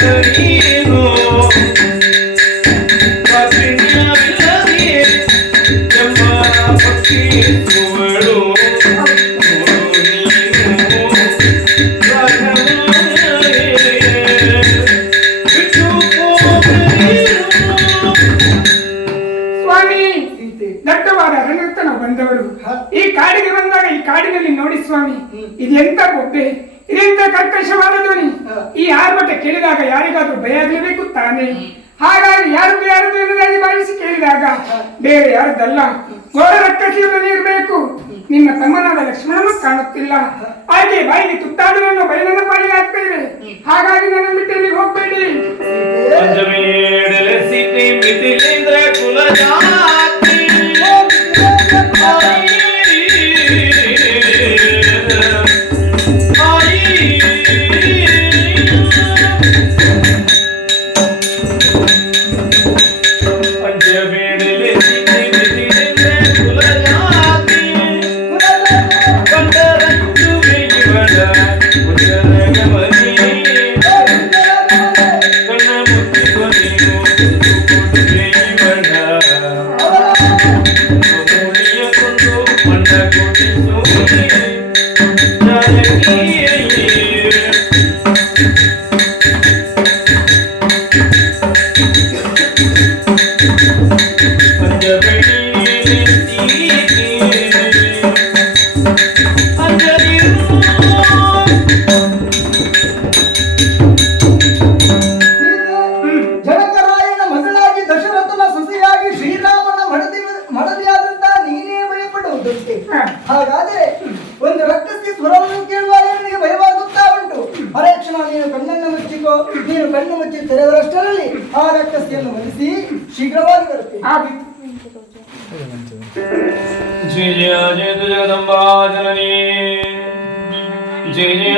ನೀನು ಎಂಬ ಭಕ್ತಿ ಸುವಳು ಸ್ವಾಮಿ, ದಟ್ಟವಾದ ಅರಣ್ಯಕ್ಕೆ ನಾವು ಬಂದವರು. ಈ ಕಾಡಿಗೆ ಬಂದಾಗ ಈ ಕಾಡಿನಲ್ಲಿ ನೋಡಿ ಸ್ವಾಮಿ, ಇದೆಂತ ಬೊಬ್ಬೆ, ಇದೆಂತ ಕರ್ಕಶವಾದ ಧ್ವನಿ. ಈ ಆರ್ಭಟ ಕೇಳಿದಾಗ ಯಾರಿಗಾದ್ರೂ ಭಯ ಆಗಲೇಬೇಕು ತಾನೇ. ಹಾಗಾಗಿ ಯಾರದ್ದು ಯಾರದ್ದು ಎನ್ನುವುದಾಗಿ ಭಾವಿಸಿ ಕೇಳಿದಾಗ ಬೇರೆ ಯಾರದ್ದಲ್ಲ, ಘೋರ ರಕ್ಕಸಿಯಲ್ಲಿ ಇರಬೇಕು. ನಿಮ್ಮ ತಮ್ಮನಾದ ಲಕ್ಷ್ಮಣನು ಕಾಣುತ್ತಿಲ್ಲ. ಹಾಗೆ ಬಾಯಿಗೆ ತುತ್ತಾದರೂ ಬಯಲನ್ನ ಪಾಲಿಗೆ ಆಗ್ತೇವೆ. ಹಾಗಾಗಿ ನನ್ನ ಬಿಟ್ಟಲ್ಲಿ ಹೋಗ್ಬೇಡಿ. ಹಾಗಾದ್ರೆ ಒಂದು ರಕ್ಕಸಿ ಸ್ವರವನ್ನು ಕೇಳುವಾಗ ನಿನಗೆ ಭಯವಾಗುತ್ತಾ ಉಂಟು. ಪರೀಕ್ಷಣ ನೀನು ಕಣ್ಣನ್ನು ಮುಚ್ಚಿಕೋ. ನೀನು ಕಣ್ಣು ಮುಚ್ಚಿ ತೆರೆದರಷ್ಟರಲ್ಲಿ ಆ ರಕ್ಕಸಿಯನ್ನು ವಹಿಸಿ ಶೀಘ್ರವಾಗಿ ಬರುತ್ತೆ. ಜಯ ಜಯ ಜಗದಂಬಾ ಜನನಿ ಜಯ